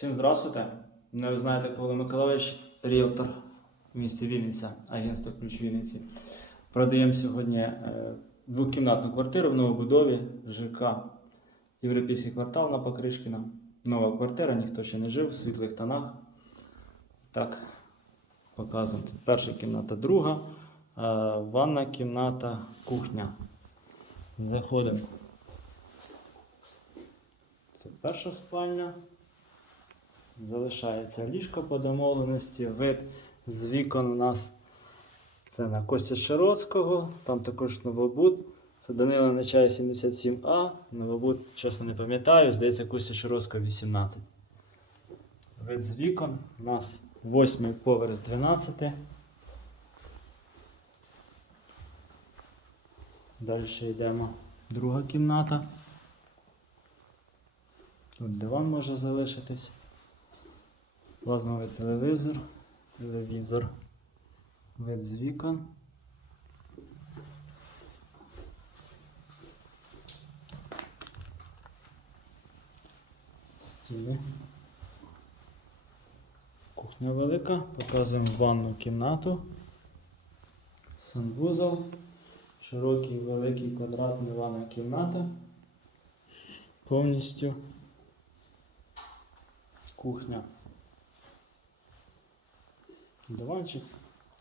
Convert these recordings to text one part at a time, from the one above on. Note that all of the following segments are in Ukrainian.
Всім здравствуйте. Мене ви знаєте Павло Миколаївич, ріелтор в місті Вінниця, агентство ключ Вінниці. Продаємо сьогодні е, двокімнатну квартиру в новобудові ЖК Європейський квартал на Покришкіна. Нова квартира, ніхто ще не жив в світлих тонах. Так, показуємо. Перша кімната, друга, е, ванна кімната, кухня. Заходимо. Це перша спальня. Залишається ліжко по домовленості. Вид з вікон у нас це на Костя Широцького, там також Новобуд. Це Данила Нечая 77А. Новобуд, чесно не пам'ятаю, здається, Костя Широцького 18. Вид з вікон. У нас 8 поверх з 12. Далі йдемо. Друга кімната. Тут диван може залишитись. Плазмовий телевізор, телевізор, вид з вікон. Стіни. Кухня велика. Показуємо ванну кімнату. Санвузол. Широкий великий квадратний ванна кімната. Повністю кухня. Диванчик,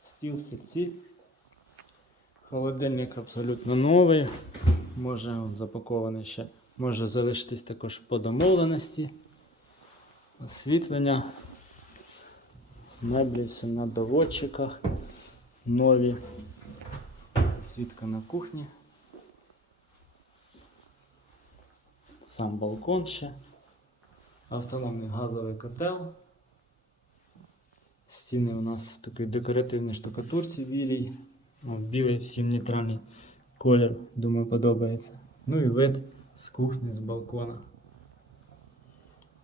стіл, стільці. Холодильник абсолютно новий. Може он запакований ще. Може залишитись також по домовленості. Освітлення. Меблі все на доводчиках. Нові. Світка на кухні. Сам балкон ще. Автономний газовий котел. Стіни у нас в такій декоративній штукатурці білій. Білий всім нейтральний колір, думаю, подобається. Ну і вид з кухні, з балкона.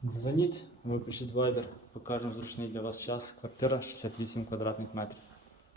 Дзвоніть, випишіть вайбер, покажемо зручний для вас час. Квартира 68 квадратних метрів.